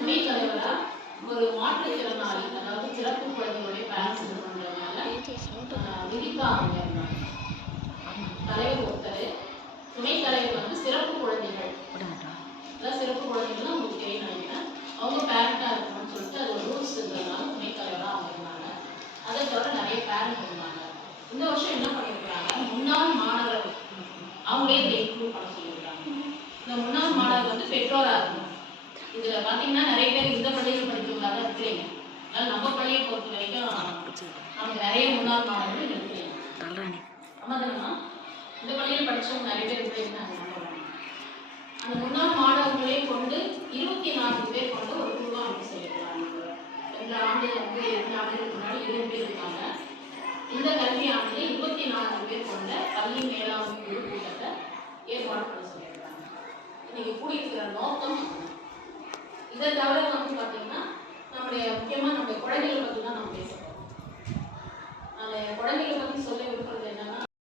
துணைத் தலைவரா ஒரு மாற்றுத்திறனாளி, அதாவது சிறப்பு குழந்தைகளுடைய பேரண்ட்ஸ் இது பண்றதுனால விதிக்கா அவங்க இருந்தாங்க. தலைவர் ஒருத்தர், துணைத் தலைவர் வந்து சிறப்பு குழந்தைகள், அதாவது சிறப்பு குழந்தைகள்னா உங்களுக்கு தெரியும் நினைக்கிறேன். அவங்க பேரண்டா இருக்கணும்னு சொல்லிட்டு அது ஒரு ரூல்ஸ் இருந்ததுனால துணைத் தலைவரா அவங்க இருந்தாங்க. அதை தவிர நிறைய பேரண்ட் இருந்தாங்க. இந்த வருஷம் என்ன பண்ணியிருக்கிறாங்க, முன்னாள் மாணவர் அவங்களே இதை இன்க்ளூட் பண்ண சொல்லியிருக்காங்க. இந்த முன்னாள் மாணவர் வந்து பெற்றோரா இருக்கணும். இதுல பாத்தீங்கன்னா நிறைய பேர் இந்த பள்ளியில் படிக்கிறவங்களா தான் இருக்கிறீங்க. அதனால நம்ம பள்ளியை பொறுத்த வரைக்கும் நமக்கு நிறைய முன்னாள் மாணவர்கள் இருக்கிறீங்க. ஆமா தானேம்மா? இந்த பள்ளியில் படிச்சவங்க நிறைய பேர் இருக்கிறீங்க. அந்த முன்னாள் மாணவர்களை கொண்டு 24 பேர் கொண்டு ஒரு குழு அமைப்பு செய்யறாங்க. இந்த ஆண்டு வந்து 2 ஆண்டுகளுக்கு முன்னாடி 20 பேர் இருக்காங்க. இந்த கல்வி ஆண்டு 24 பேர் கொண்ட பள்ளி மேலாண்மை குழு கூட்டத்தை ஏற்பாடு பண்ண சொல்லியிருக்காங்க. இன்னைக்கு கூடியிருக்கிற நோக்கம் இதை தவிர வந்து பார்த்தீங்கன்னா நம்முடைய முக்கியமாக நம்முடைய குழந்தைகளை பற்றி தான் நம்ம பேசுகிறோம். அந்த குழந்தைகளை பற்றி சொல்ல